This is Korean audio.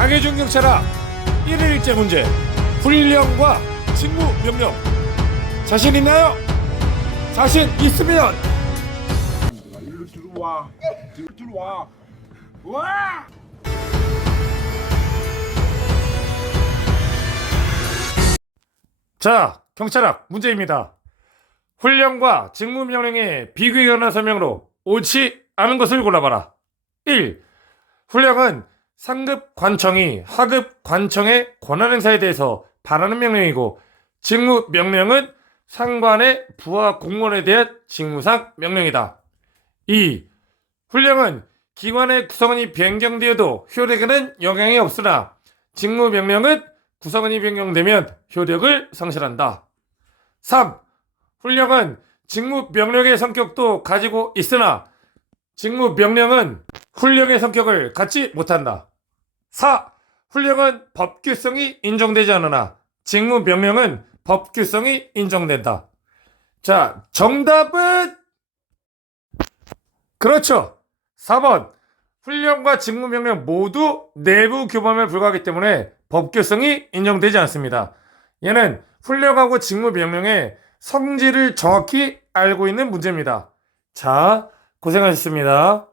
강해준 경찰아 1일째 문제 훈련과 직무 명령 자신 있나요? 자신 있으면 일로 들어와. 들어와. 와! 자 경찰아 문제입니다 훈련과 직무 명령의 비교견화 설명으로 옳지 않은 것을 골라봐라 1. 훈련은 상급 관청이 하급 관청의 권한 행사에 대해서 바라는 명령이고 직무 명령은 상관의 부하 공무원에 대한 직무상 명령이다. 2. 훈령은 기관의 구성원이 변경되어도 효력에는 영향이 없으나 직무 명령은 구성원이 변경되면 효력을 상실한다. 3. 훈령은 직무 명령의 성격도 가지고 있으나 직무 명령은 훈령의 성격을 갖지 못한다. 4. 훈령은 법규성이 인정되지 않으나 직무 명령은 법규성이 인정된다. 자, 정답은 그렇죠. 4번. 훈련과 직무 명령 모두 내부 교범에 불과하기 때문에 법규성이 인정되지 않습니다. 얘는 훈련하고 직무 명령의 성질을 정확히 알고 있는 문제입니다. 자, 고생하셨습니다.